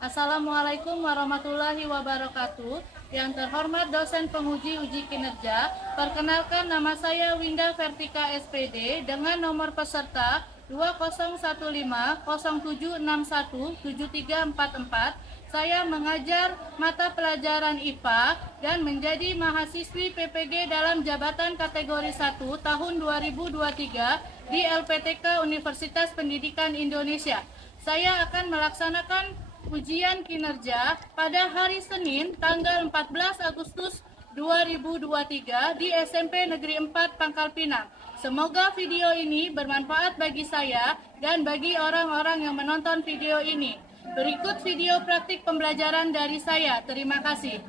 Assalamualaikum warahmatullahi wabarakatuh. Yang terhormat dosen penguji uji kinerja, perkenalkan nama saya Winda Vertika SPD dengan nomor peserta 201507617344. Saya mengajar mata pelajaran IPA dan menjadi mahasiswi PPG dalam jabatan kategori 1 tahun 2023 di LPTK Universitas Pendidikan Indonesia. Saya akan melaksanakan ujian kinerja pada hari Senin tanggal 14 Agustus 2023 di SMP Negeri 4 Pangkal Pinang. Semoga video ini bermanfaat bagi saya dan bagi orang-orang yang menonton video ini. Berikut video praktik pembelajaran dari saya. Terima kasih.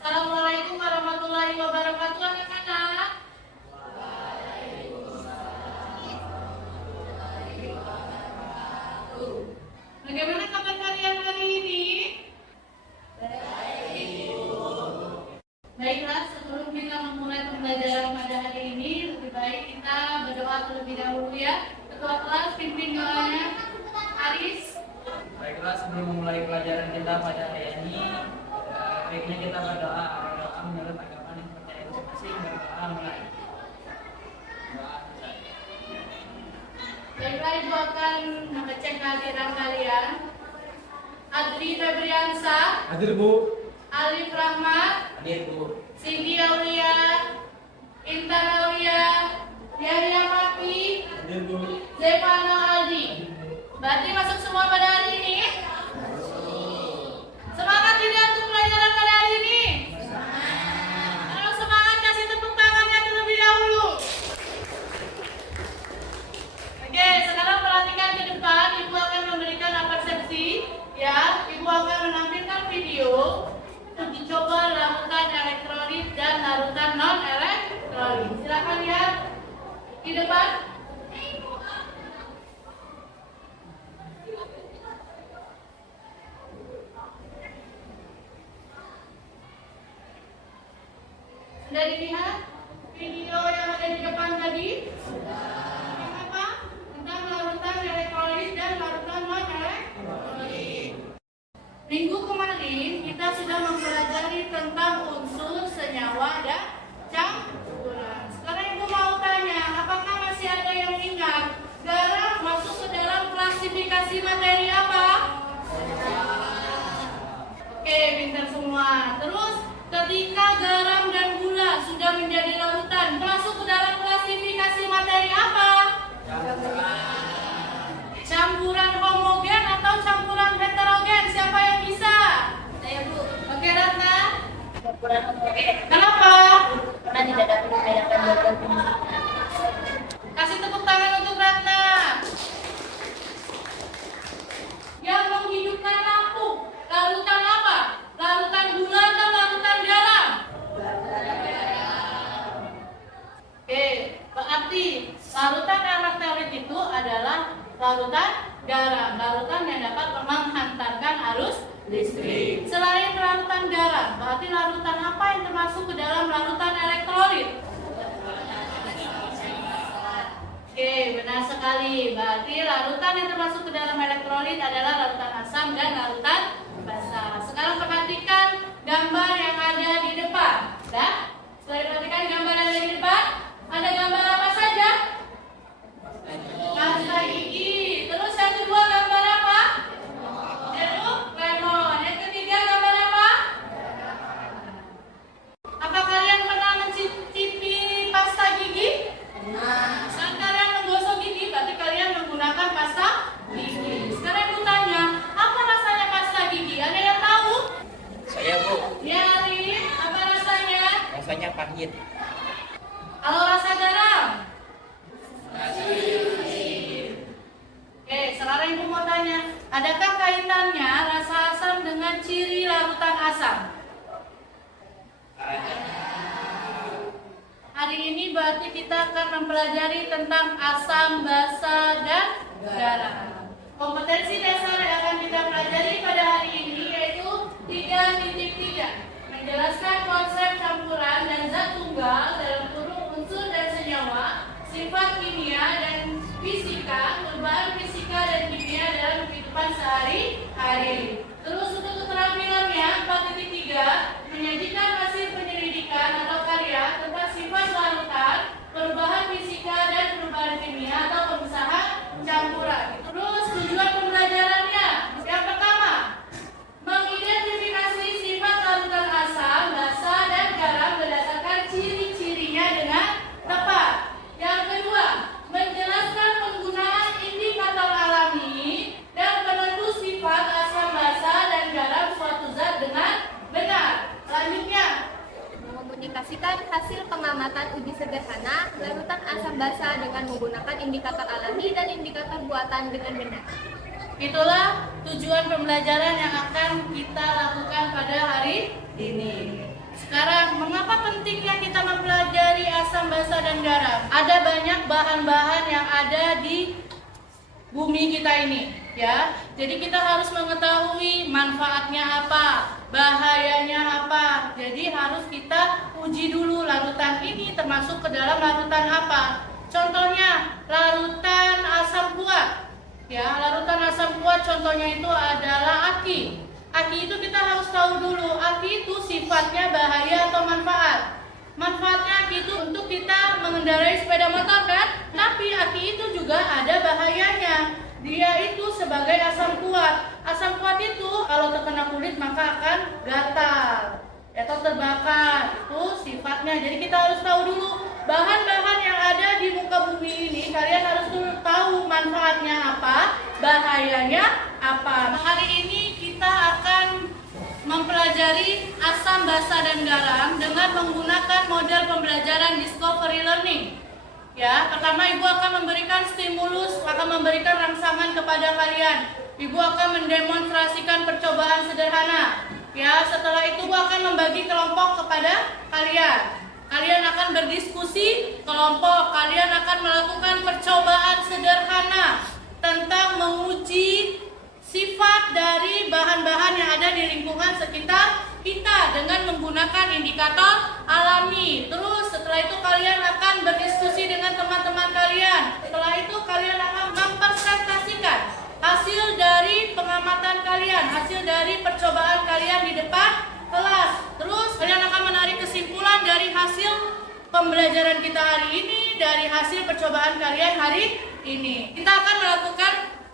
Assalamualaikum warahmatullahi wabarakatuh, anak-anak. Bagaimana kabar kalian hari ini? Baiklah, sebelum kita memulai pembelajaran pada hari ini, lebih baik kita berdoa terlebih dahulu ya. Ketua kelas, pimpin doanya. Aris. Baiklah, sebelum memulai pelajaran kita pada hari ini, baiknya kita berdoa menurut agama dan kepercayaan masing-masing. Berdoa mulai. Baiklah, Ibu akan mengecek kehadiran kalian. Adri Febriansa. Hadir, Bu. Alif Rahmat. Hadir, Bu. Cindy Aulia. Intan Aulia. Yahya Papi. Hadir, Bu. Zevano Aldi. Berarti masuk semua pada hari ini? Semangat tidak untuk pelajaran pada hari ini? Kalau semangat, kasih tepuk tangannya terlebih dahulu. Oke, sekarang perhatikan ke depan. Ibu akan memberikan persepsi. Ya, Ibu akan menampilkan video uji coba larutan elektrolit dan larutan non elektrolit. Silakan lihat di depan. Sudah dilihat video yang ada di depan tadi? Apa? Tentang larutan elektrolit dan larutan non elektrolit. Minggu kemarin kita sudah mempelajari tentang unsur, senyawa, dan campuran. Sekarang Ibu mau tanya, apakah masih ada yang ingat garam masuk ke dalam klasifikasi materi apa? Oke, pintar semua. Terus ketika garam dan gula sudah menjadi larutan, masuk ke dalam klasifikasi materi apa? Campuran homogen atau campuran heterogen? Siapa yang bisa? Saya, Bu. Oke, Ratna. Campuran homogen. Kenapa? Karena tidak dapat dibedakan bagian fungsinya. Kasih tepuk tangan untuk Ratna. Yang menghidupkan lampu, larutan apa? Larutan gula atau larutan garam? Oke, berarti larutan elektrolit itu adalah larutan garam, larutan yang dapat menghantarkan arus listrik. Selain larutan garam, berarti larutan apa yang termasuk ke dalam larutan elektrolit? Oke, benar sekali. Berarti larutan yang termasuk ke dalam elektrolit adalah larutan asam dan larutan basa. Sekarang perhatikan gambar yang ada di depan. Ya? Setelah diperhatikan gambar yang ada di depan, ada gambar apa saja? Pasta gigi. Terus yang kedua gambar apa? Jeruk lemon. Yang ketiga gambar apa? Apa kalian pernah mencicipi pasta gigi? Saat kalian menggosok gigi, berarti kalian menggunakan pasta gigi. Sekarang Ibu tanya, apa rasanya pasta gigi? Ada yang tahu? Saya, Bu. Ya, Ali. Apa rasanya? Rasanya pahit. Kalau rasa garam? Oke, sekarang Ibu mau tanya, adakah kaitannya rasa asam dengan ciri larutan asam? Hari ini berarti kita akan mempelajari tentang asam, basa, dan garam. Kompetensi dasar yang akan kita pelajari pada hari ini yaitu 3.3. Menjelaskan konsep campuran dan zat tunggal dalam kurung unsur dan senyawa, sifat kimia dan fisika, perubahan fisika dan kehidupan sehari-hari. Terus untuk keterampilannya 4.3 menyajikan hasil penyelidikan atau karya tentang sifat larutan, perubahan fisika dan perubahan kimia atau pemisahan campuran. Terus tujuan pembelajarannya yang pertama, mengidentifikasi sifat larutan asam, basa, dan garam berdasarkan ciri-cirinya dengan tepat. Yang kedua, menjelaskan penggunaan indikator alami dan penentu sifat asam, basa, dan garam suatu zat dengan benar. Selanjutnya, Mengkomunikasikan hasil pengamatan uji sederhana larutan asam basa dengan menggunakan indikator alami dan indikator buatan dengan benar. itulah tujuan pembelajaran yang akan kita lakukan pada hari ini. Sekarang, mengapa pentingnya kita mempelajari asam, basa, dan garam? Ada banyak bahan-bahan yang ada di bumi kita ini, ya. Jadi kita harus mengetahui manfaatnya apa, bahayanya apa. Jadi harus kita uji dulu larutan ini termasuk ke dalam larutan apa. Contohnya, larutan asam kuat. Ya, larutan asam kuat contohnya itu adalah aki. Aki itu kita harus tahu dulu, aki itu sifatnya bahaya atau manfaat. Manfaatnya aki itu untuk kita mengendarai sepeda motor kan? Tapi aki itu juga ada bahayanya. Dia itu sebagai asam kuat. Asam kuat itu kalau terkena kulit maka akan gatal atau terbakar. Itu sifatnya. Jadi kita harus tahu dulu bahan-bahan yang ada di muka bumi ini. Kalian harus dulu tahu manfaatnya apa, bahayanya apa. Hari ini kita akan mempelajari asam, basa, dan garam dengan menggunakan model pembelajaran discovery learning. Ya, pertama Ibu akan memberikan stimulus, akan memberikan rangsangan kepada kalian. Ibu akan mendemonstrasikan percobaan sederhana. Ya, setelah itu Ibu akan membagi kelompok kepada kalian. Kalian akan berdiskusi kelompok, kalian akan melakukan percobaan sederhana tentang menguji sifat dari bahan-bahan yang ada di lingkungan sekitar kita dengan menggunakan indikator alami. Terus setelah itu kalian akan berdiskusi dengan teman-teman kalian. Setelah itu kalian akan mempresentasikan hasil dari pengamatan kalian, hasil dari percobaan kalian di depan kelas. Terus kalian akan menarik kesimpulan dari hasil pembelajaran kita hari ini, dari hasil percobaan kalian hari ini. Kita akan melakukan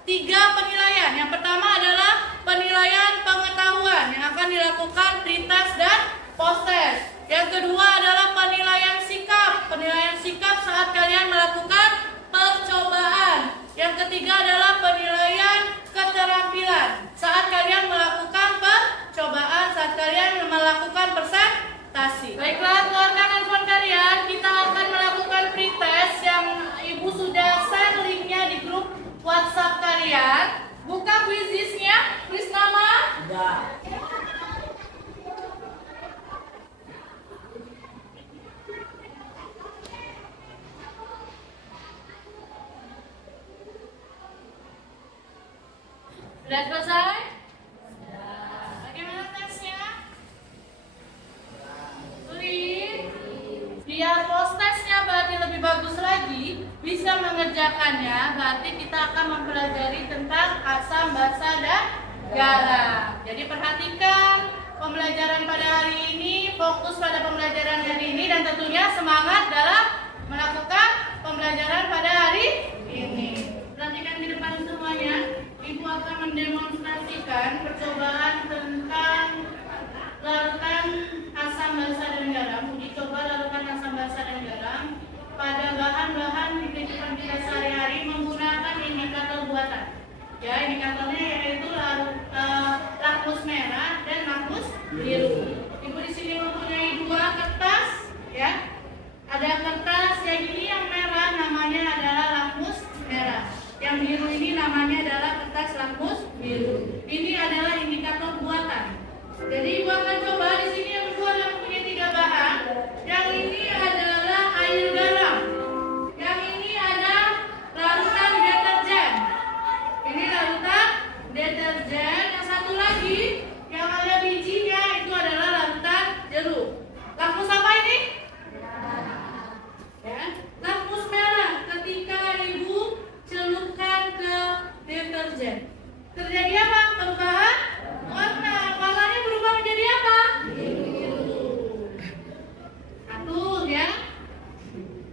3 penilaian. Yang pertama adalah penilaian pengetahuan yang akan dilakukan pre-test dan post-test. Yang kedua adalah penilaian sikap. Penilaian sikap saat kalian melakukan percobaan. Yang ketiga adalah penilaian keterampilan saat kalian melakukan percobaan, saat kalian melakukan presentasi. Baiklah, keluarkan handphone kalian. Kita akan melakukan pre-test yang Ibu sudah share linknya di grup WhatsApp kalian. Buka quizisnya, quiz nama. Sudah selesai? Bagaimana tesnya? Sulit? Biar post testnya berarti lebih bagus lagi, bisa mengerjakannya, berarti kita akan mempelajari tentang asam, basa, dan garam. Jadi perhatikan pembelajaran pada hari ini, fokus pada pembelajaran hari ini, dan tentunya semangat dalam melakukan pembelajaran pada hari ini. Perhatikan di depan semuanya. Ibu akan mendemonstrasikan percobaan tentang larutan asam, basa, dan garam. Uji coba larutan asam, basa, dan garam pada bahan-bahan di kehidupan kita sehari-hari menggunakan indikator buatan. Ya, indikatornya yaitu lakmus merah dan lakmus biru. Ibu di sini mempunyai 2 kertas, ya. Ada kertas yang ini yang merah namanya adalah lakmus merah. Yang biru ini namanya adalah kertas lakmus biru. Ini adalah indikator buatan. Jadi Ibu akan coba di sini yang Ibu ada punya 3 bahan. Yang ini adalah air garam. Yang ini ada larutan deterjen. Ini larutan deterjen. Yang satu lagi yang ada bijinya itu adalah larutan jeruk. Lakmus apa ini? Ya, lakmus merah. Ketika Ibu celupkan ke deterjen, Terjadi apa? Perubahan warna. Warnanya berubah menjadi apa? Satu ya.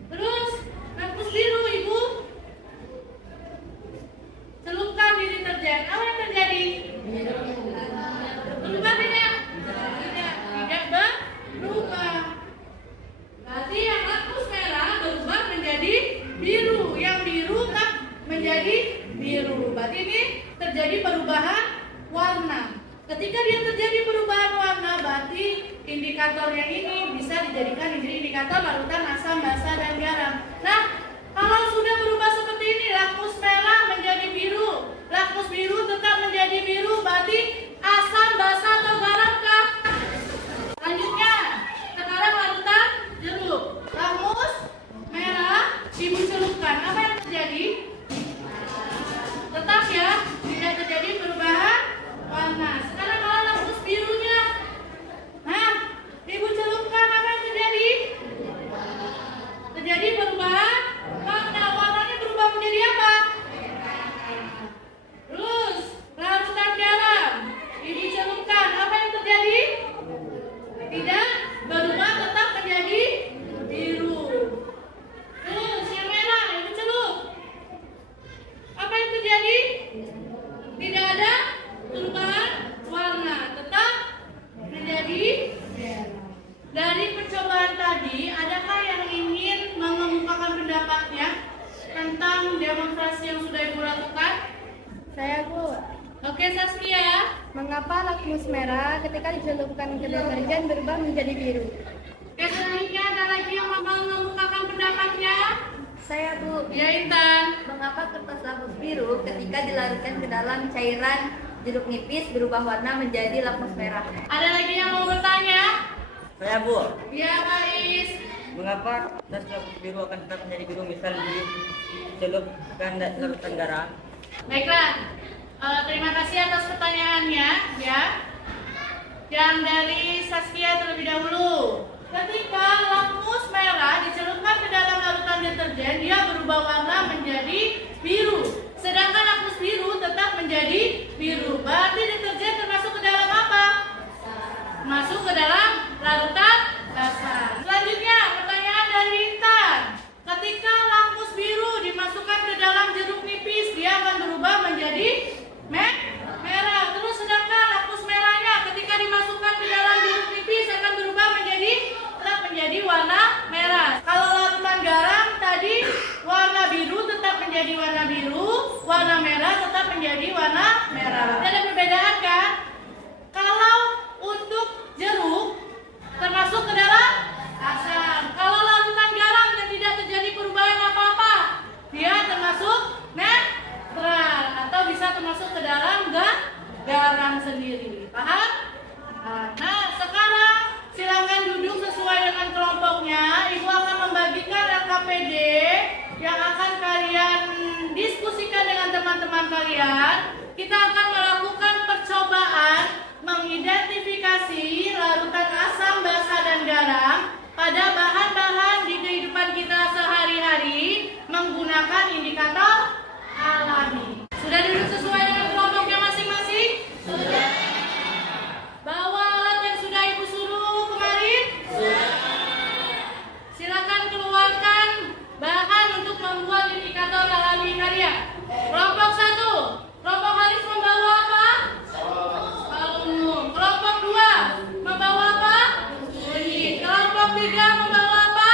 Terus lapis biru ibu celupkan di deterjen. Apa yang terjadi? Berubah tidak? Tidak berubah. Berarti yang lapis merah berubah menjadi biru. Yang biru tak menjadi biru. Berarti ini terjadi perubahan warna. Ketika dia terjadi perubahan warna, berarti indikatornya ini bisa dijadikan indikator larutan asam basa dan garam. Nah, kalau sudah berubah seperti ini, lakmus merah menjadi biru, lakmus biru tetap menjadi biru, berarti asam basa atau garam kah? Selanjutnya, sekarang larutan jeruk. Lakmus merah ibu celupkan. Apa yang terjadi? Tetap ya, tidak terjadi perubahan warna. Sekarang kalau lakmus birunya, nah, ibu celupkan, apa yang terjadi? Terjadi perubahan warna. Warnanya berubah menjadi apa? Terus larutan garam, ibu celupkan, apa yang terjadi? Tidak berubah, tetap menjadi biru. Terus yang merah, ibu celup, apa yang terjadi? Tidak ada perubahan warna, tetap menjadi merah. Dari percobaan tadi, adakah yang ingin mengemukakan pendapatnya tentang demonstrasi yang sudah ibu lakukan? Saya Bu, Oke, Saskia. mengapa lakmus merah ketika dicelupkan ke deterjen berubah menjadi biru? Oke, selanjutnya ada lagi yang mau mengemukakan pendapatnya? Saya Bu, Ya, Intan. Mengapa kertas lakmus biru ketika dilarutkan ke dalam cairan jeruk nipis berubah warna menjadi lakmus merah? Ada lagi yang mau bertanya? Saya Bu, Ya, Ais. mengapa tas lakmus biru akan tetap menjadi biru misal dicelupkan larutan garam? Baiklah, terima kasih atas pertanyaannya ya. Yang dari Saskia terlebih dahulu. Ketika lakmus merah dicelupkan ke dalam larutan deterjen, dia berubah warna menjadi biru. Sedangkan lakmus biru tetap menjadi biru. Berarti deterjen termasuk ke dalam apa? Masuk ke dalam larutan basah. Selanjutnya pertanyaan dari Intan. Ketika lakmus biru dimasukkan ke dalam jeruk nipis, dia akan berubah menjadi merah. Terus sedangkan lakmus merahnya ketika dimasukkan ke dalam jeruk nipis akan berubah tetap menjadi warna merah. Kalau larutan garam tadi warna biru tetap menjadi warna biru, warna merah tetap menjadi warna merah. Ada perbedaan kan? Kalau untuk jeruk termasuk ke dalam asam. Kalau larutan garam dan tidak terjadi perubahan apa-apa, dia termasuk netral atau bisa termasuk ke dalam garam sendiri. Paham? Nah, sekarang silakan duduk sesuai dengan kelompoknya. Ibu akan membagikan LKPD yang akan kalian diskusikan dengan teman-teman kalian. Kita akan melakukan percobaan mengidentifikasi larutan asam basa dan garam pada bahan-bahan di kehidupan kita sehari-hari menggunakan indikator alami. Sudah duduk sesuai dengan kelompoknya masing-masing? Sudah. Bawa alat yang sudah ibu suruh kemarin? Sudah. Silakan keluarkan bahan untuk membuat indikator alami kalian. Kelompok 1, kelompok Haris membawa apa? Umum. Kelompok 2 membawa apa? Bunyi. Kelompok 3 membawa apa?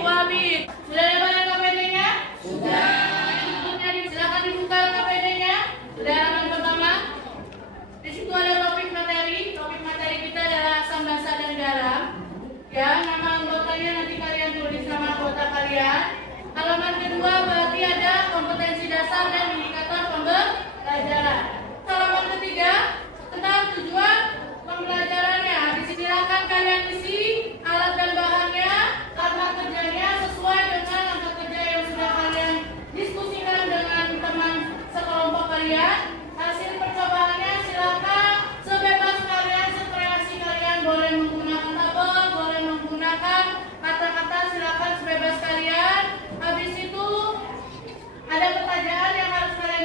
Buah bit. Sudah ada banyak KPD-nya? Sudah. Silakan dibuka KPD-nya. Sudah halaman pertama. Di situ ada topik materi. Topik materi kita adalah asam basa dan garam. Ya, nama anggotanya nanti kalian tulis nama anggota kalian. Halaman kedua berarti ada kompetensi dasar dan indikator pembelajaran. Halaman ketiga tentang tujuan pembelajarannya. Silakan kalian isi alat dan bahannya, angka kerjanya sesuai dengan angka kerja yang sudah kalian diskusikan dengan teman sekelompok kalian. Hasil percobaannya silakan sebebas kalian, sekreasi kalian, boleh menggunakan tabel, boleh menggunakan kata-kata, silakan sebebas kalian. Habis itu ada pertanyaan yang harus kalian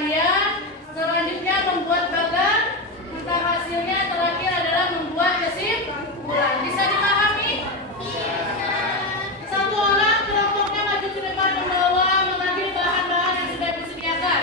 sekalian, selanjutnya membuat bagan, maka hasilnya terakhir adalah membuat kesimpulan. Bisa dipahami? Satu orang kelompoknya maju ke depan membawa mengambil bahan-bahan yang sudah disediakan.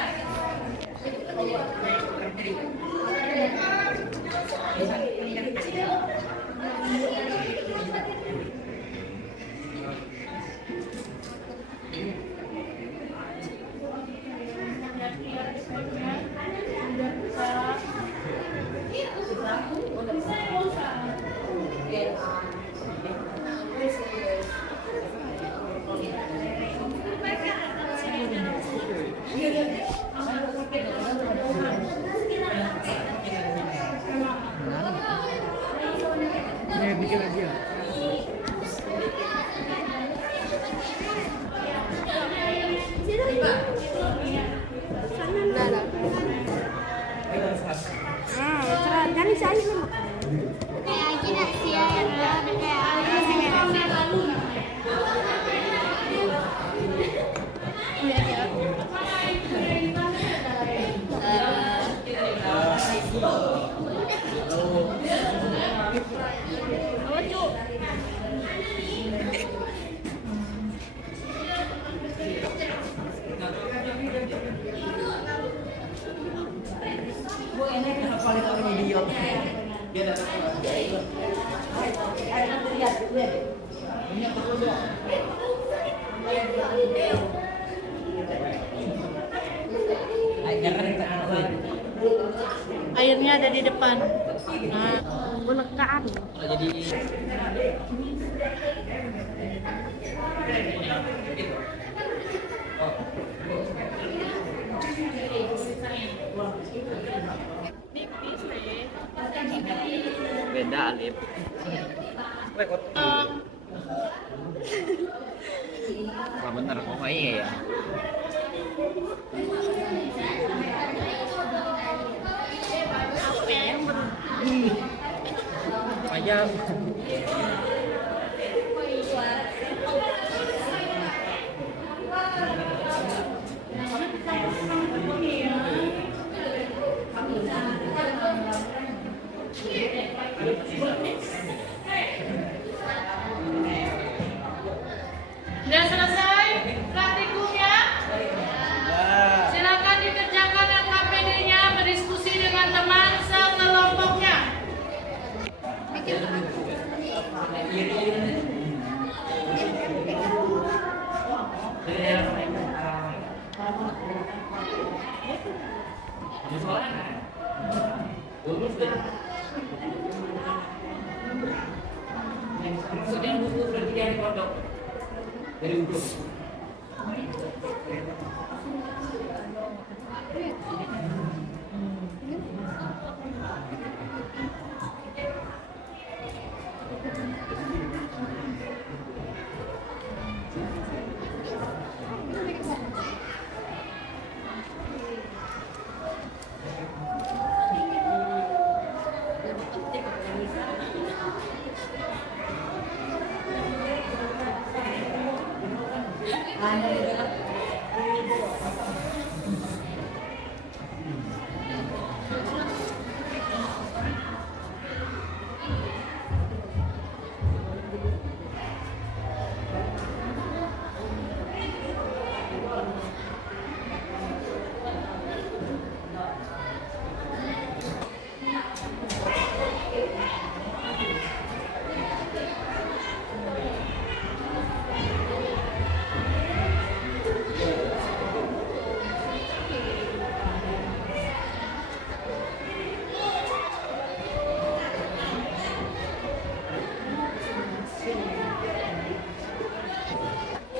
Airnya ada di depan. Nah, Bulekan. Jadi beda Alif. Wah bener, kok nggak iya ya? Ayam. Sudah selesai praktikumnya? Silakan dikerjakan LKPD-nya, berdiskusi dengan teman sekelompoknya. Maksudnya buku berarti dari pondok dari ujung.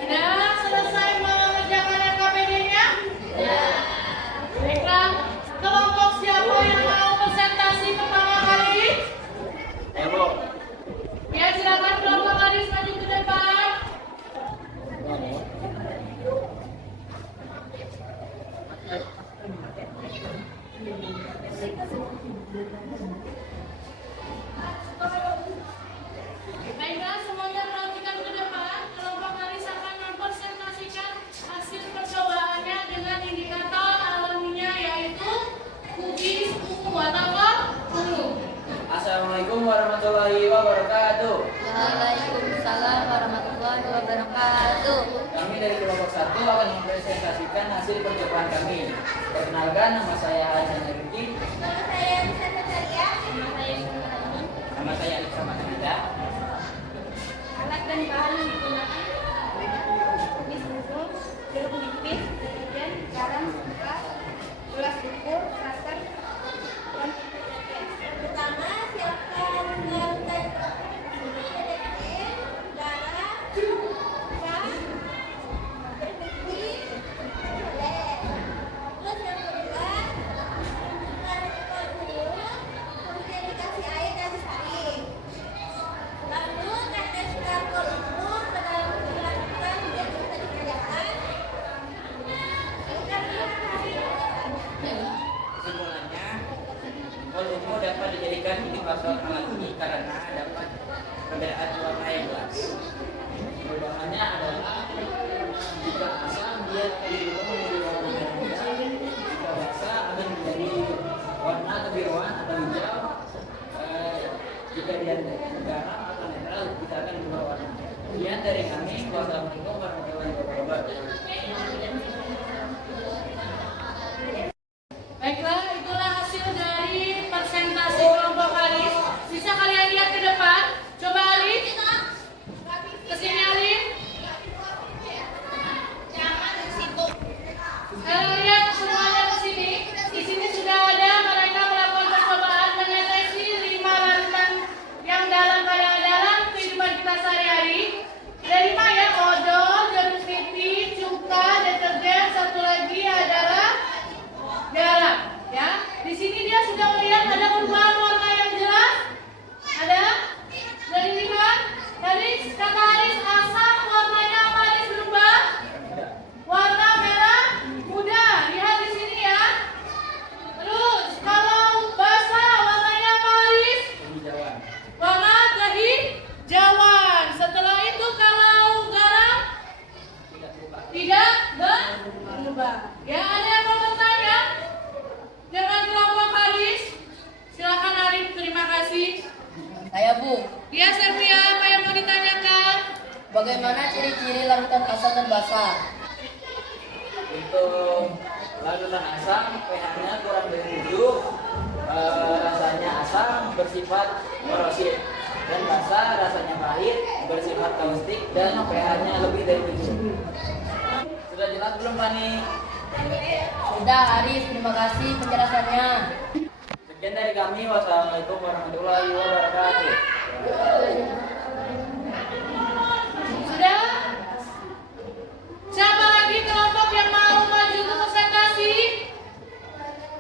Sudah selesai mengerjakan LKPD-nya? Ya. Baiklah, kelompok siapa yang mau presentasi pertama kali? Ya Bu. Ya, silakan kelompok Aris maju ke depan. Baiklah, semuanya perhatikan ke depan. Kelompok Aris akan mempresentasikan hasil percobaannya dengan indikator alaminya dari kelompok 1 akan mempresentasikan hasil percobaan kami. Perkenalkan, nama saya Hasan Rifki. Nama saya Nisa Natalia. Nama saya Nurani. Nama saya Alisa Makanada. Alat dan bahan yang digunakan tumis buku, jeruk nipis, deterjen, garam, cuka, gelas buku, raster, dan pertama siapkan larutan deterjen, garam, cuka, berbiji, lem. Terus yang kedua, taruh dulu, kemudian dikasih air dan disaring. Lalu tetes alkohol itu ke dalam larutan yang sudah disediakan. Kita lihat hasilnya. Kesimpulannya, volume dapat dijadikan indikator alat ini karena dapat perbedaan warna yang jelas. Perbedaannya adalah jika asam dia akan berubah menjadi warna merah, jika basa akan menjadi warna kebiruan atau hijau. Jika dia garam atau netral, kita akan berubah warna. Sekian dari kami. Wassalamualaikum warahmatullahi wabarakatuh. Baiklah, itulah hasil dari presentasi kelompok Alif. Bisa kalian lihat ke depan? Coba Alif. Kesini Alif. Kalian lihat semuanya ke sini. Di sini sudah ada mereka melakukan percobaan meneteksi 5 larutan yang dalam kehidupan kita sehari-hari. Ada 5 ya, odol, jeruk nipis, cuka, deterjen, satu lagi adalah garam. Ya, di sini dia sudah melihat ada perubahan warna yang jelas. Ada dari 5. Tadi kata Haris asam warnanya apa Haris berubah? Warna merah muda. Lihat di sini ya. Terus kalau basa warnanya apa Haris? Hijauan. Warna kehijauan. Setelah itu kalau garam Tidak berubah. tidak berubah. Ya, ada yang mau bertanya? Dengan kelompok Haris. Silakan Arif, terima kasih. Saya Bu, Ya, Sepia, apa yang mau ditanyakan? bagaimana ciri-ciri larutan asam dan basa? Untuk larutan asam, pH-nya kurang dari 7, rasanya asam, bersifat korosif, dan basa rasanya pahit, bersifat kaustik, dan pH-nya lebih dari 7. Sudah jelas belum Fani? Sudah Haris, terima kasih penjelasannya. Sekian dari kami. Wassalamualaikum warahmatullahi wabarakatuh. Sudah? Siapa lagi kelompok yang mau maju ke presentasi?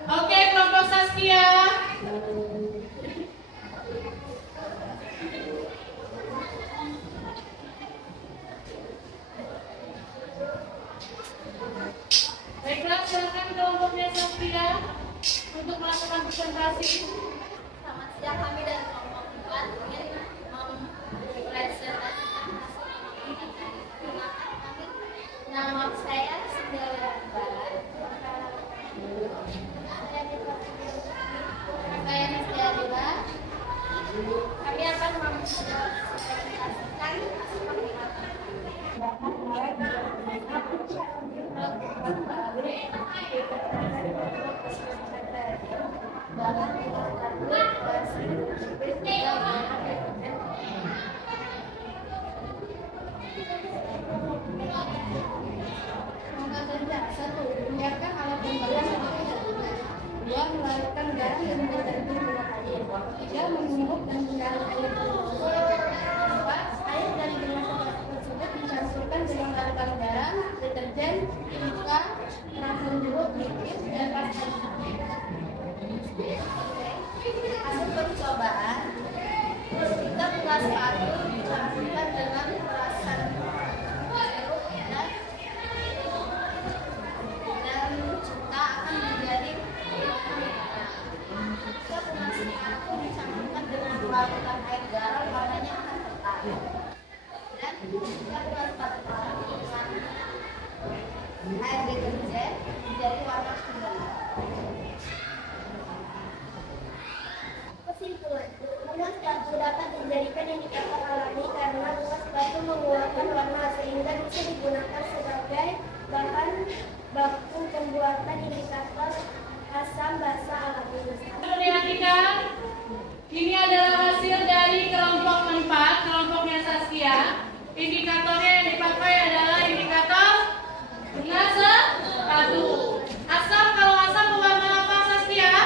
Oke, kelompok Saskia. Baiklah, silakan kelompoknya Saskia untuk melakukan presentasi. Selamat siang, kami dari kelompok 4 ingin mempresentasikan hasil pengamatan kami. Nama saya Sindela Barat. Saya Nastia Dila. Kami akan mempresentasikan hasil pengamatan. Satu, menyiapkan alat pembagian sebagai berikut. 2, melarutkan garam dan menjadi 2 kali. 3, menumbuk dan mengalir air tersebut. 4, air dari gelas tersebut dicampurkan dengan larutan garam, deterjen, cuka, rasa jeruk nipis, dan pasta. Hasil percobaan, kita buka sepatu dicampurkan dengan perasan jeruk dan cuka akan menjadi warna merah. Kita buka sepatu dicampurkan dengan larutan air garam membuatkan indikator asam basa alami. Perhatikan, ini adalah hasil dari kelompok 4, kelompoknya Saskia. Indikatornya yang dipakai adalah indikator nase 1. Asam, kalau asam berwarna apa Saskia?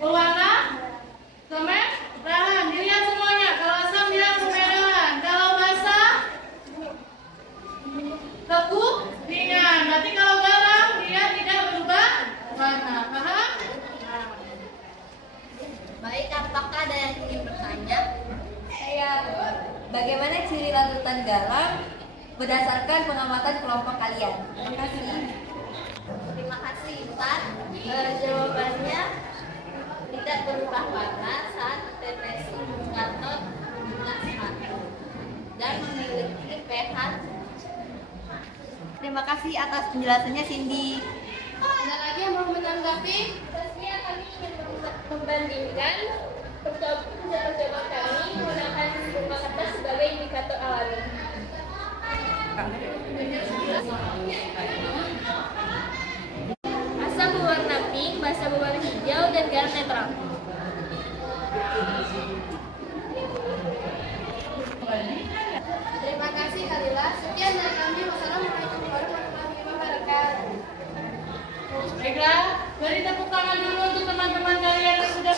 Berwarna kemerahan. Dilihat semuanya. Kalau asam dia kemerahan. Kalau basa kekuningan. Berarti kalau garam dia tidak berubah warna. Paham? Baik, apakah ada yang ingin bertanya? Bagaimana ciri larutan garam berdasarkan pengamatan kelompok kalian? Terima kasih. Terima kasih, Intan. Jawabannya tidak berubah warna saat depresi indikator minus 1 dan memiliki pH. Terima kasih atas penjelasannya, Cindy. Ada lagi yang mau menanggapi? Pastinya kami ingin membandingkan percobaan kami menggunakan bunga kertas sebagai indikator alami. Asam berwarna pink, basa berwarna hijau, dan garam netral. Terima kasih Kalila. Sekian dari kami. Wassalamualaikum warahmatullahi wabarakatuh. Baiklah, beri tepuk tangan dulu untuk teman-teman kalian yang sudah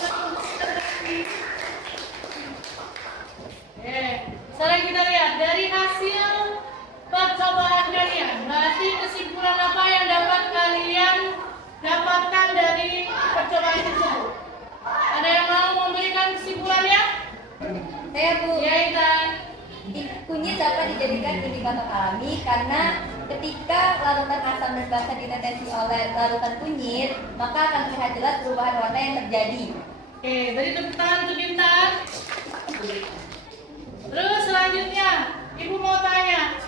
sekarang kita lihat dari hasil percobaan kalian. Berarti kesimpulan apa yang dapat kalian dapatkan dari percobaan tersebut? Ada yang mau memberikan kesimpulannya? Saya, Bu. Ya, Intan. Kunyit dapat dijadikan indikator alami karena ketika larutan asam dan basa diteteksi oleh larutan kunyit, maka akan terlihat jelas perubahan warna yang terjadi. Oke, beri tepuk tangan untuk Intan. Terus selanjutnya, Ibu mau tanya,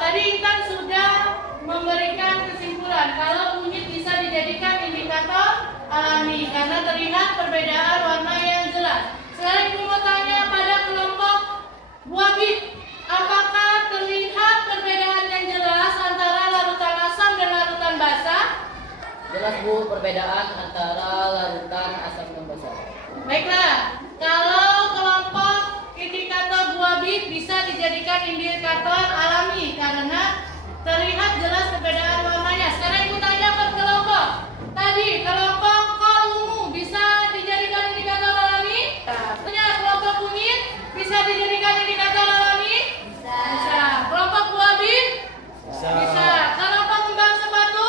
tadi Intan sudah memberikan kesimpulan kalau kunyit bisa dijadikan indikator alami karena terlihat perbedaan warna yang jelas. Sekarang Ibu mau tanya pada kelompok buah bit, apakah terlihat perbedaan yang jelas antara larutan asam dan larutan basa? Jelas Bu, perbedaan antara larutan asam dan basa. Baiklah, kalau kelompok indikator buah bit bisa dijadikan indikator alami karena terlihat jelas perbedaan warnanya. Sekarang Ibu tanya per kelompok. Tadi kelompok kol ungu bisa dijadikan indikator alami? Punya kelompok kunyit bisa dijadikan indikator alami? Bisa. Kelompok buah bit? Bisa. Kelompok kembang sepatu?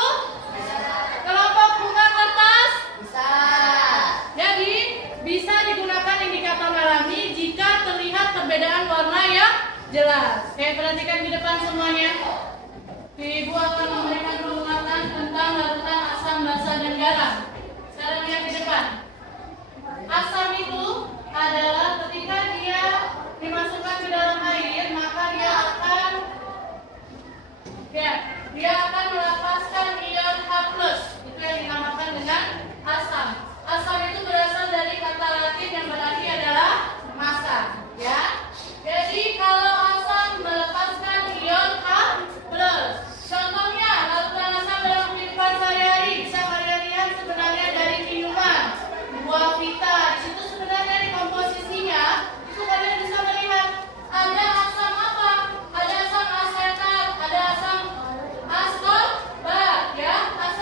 Kelompok bunga kertas? Bisa. Jadi bisa digunakan indikator alami jika terlihat perbedaan warna yang jelas. Oke, perhatikan di depan semuanya. Ibu akan memberikan penguatan tentang larutan asam, basa, dan garam. Sekarang lihat di depan. Asam itu adalah ketika dia dimasukkan ke dalam air, maka dia akan melepaskan ion H+. Itu yang dinamakan dengan asam. Asam itu berasal dari kata Latin yang berarti adalah massa, ya. Jadi kalau asam melepaskan ion H+, contohnya larutan asam dalam kehidupan sehari-hari bisa kalian sebenarnya dari minuman, buah vita. Di situ sebenarnya di komposisinya itu kalian bisa melihat ada asam apa? Ada asam asetat, ada asam askorbat, ya. Asam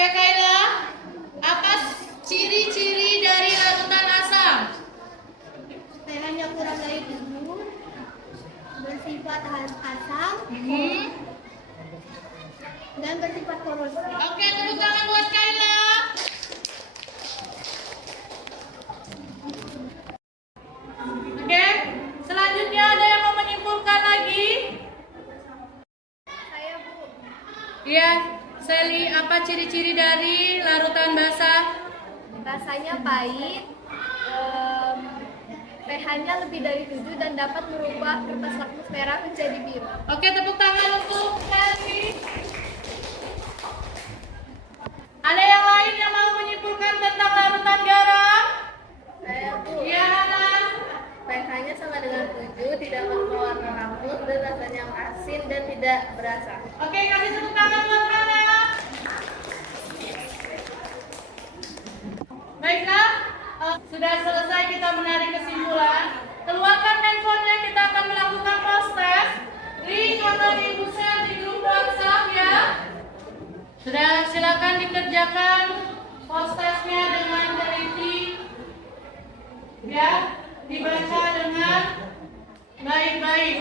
Oke, Kaila. Apa ciri-ciri dari larutan asam? pH-nya kurang dari 7, bersifat asam, dan bersifat korosif. Oke, tepuk tangan buat Kaila. Oke, selanjutnya ada yang mau menyimpulkan lagi? Saya Bu, Iya, Sally, apa ciri-ciri dari larutan basah? rasanya pahit, pH-nya lebih dari 7 dan dapat merubah kertas lakmus merah menjadi biru. Oke, tepuk tangan untuk Sally. Ada yang lain yang mau menyimpulkan tentang larutan garam? Saya Bu, Iya, Hana. pH-nya sama dengan 7, tidak berwarna rambut dan rasanya asin dan tidak berasa. Oke, kasih tepuk tangan buat Hana. Baiklah, sudah selesai kita menarik kesimpulan. Keluarkan handphonenya, kita akan melakukan post test. Link akan Ibu share di grup WhatsApp ya. Sudah, silakan dikerjakan post testnya dengan teliti. Ya, dibaca dengan baik-baik.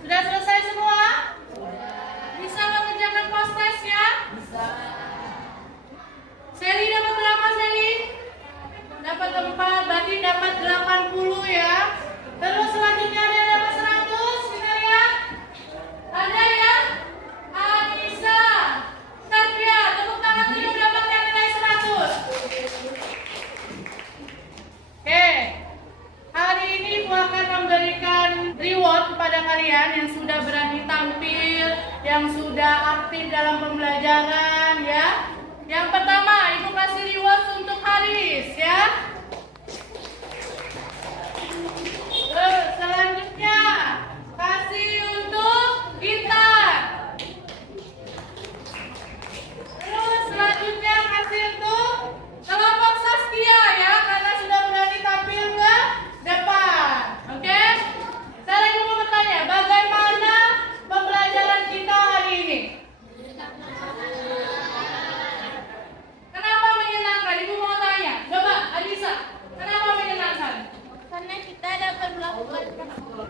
Sudah selesai semua? Bisa mengerjakan post test ya? Bisa. Sally dapat berapa, Sally? Dapat 4, berarti dapat 80 ya. Terus selanjutnya ada yang dapat 100, kita lihat. Ada ya? Anissa, Satria, tepuk tangan tuh yang dapatkan nilai 100. Oke. Hari ini aku akan memberikan reward kepada kalian yang sudah berani tampil, yang sudah aktif dalam pembelajaran ya. Yang pertama, Ibu kasih reward untuk Haris ya. Terus selanjutnya kasih untuk Intan. Terus selanjutnya kasih untuk kelompok Saskia ya, karena sudah berani tampil ke depan. Oke? Sekarang Ibu mau bertanya, bagaimana pembelajaran kita hari ini? Kenapa menyenangkan? Ibu mau tanya. Coba, Adisa, kenapa menyenangkan? Karena kita dapat melakukan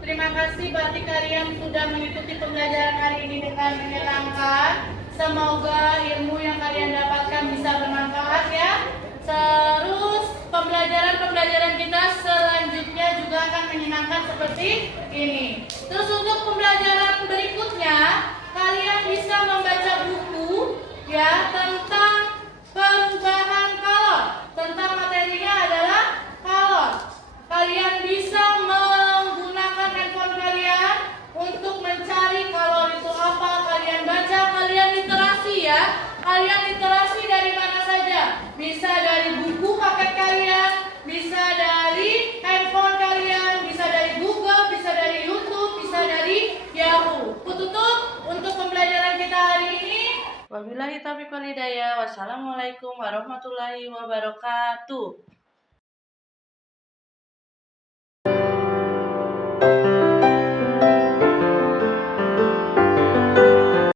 Terima kasih, berarti kalian sudah mengikuti pembelajaran hari ini dengan menyenangkan. Semoga ilmu yang kalian dapatkan bisa bermanfaat ya. Terus pembelajaran kita selanjutnya juga akan menyenangkan seperti ini. Terus untuk pembelajaran berikutnya, kalian bisa membaca buku ya tentang perubahan kalor. Tentang materinya adalah kalor. Kalian bisa menggunakan handphone kalian untuk mencari kalor itu apa. Kalian baca, kalian literasi ya. Kalian literasi dari mana saja. Bisa dari buku paket kalian, bisa dari handphone kalian, bisa dari Google, bisa dari YouTube, bisa dari Yahoo. Kututup untuk pembelajaran kita hari ini. Wabillahi taufiq wal hidayah. Wassalamualaikum warahmatullahi wabarakatuh.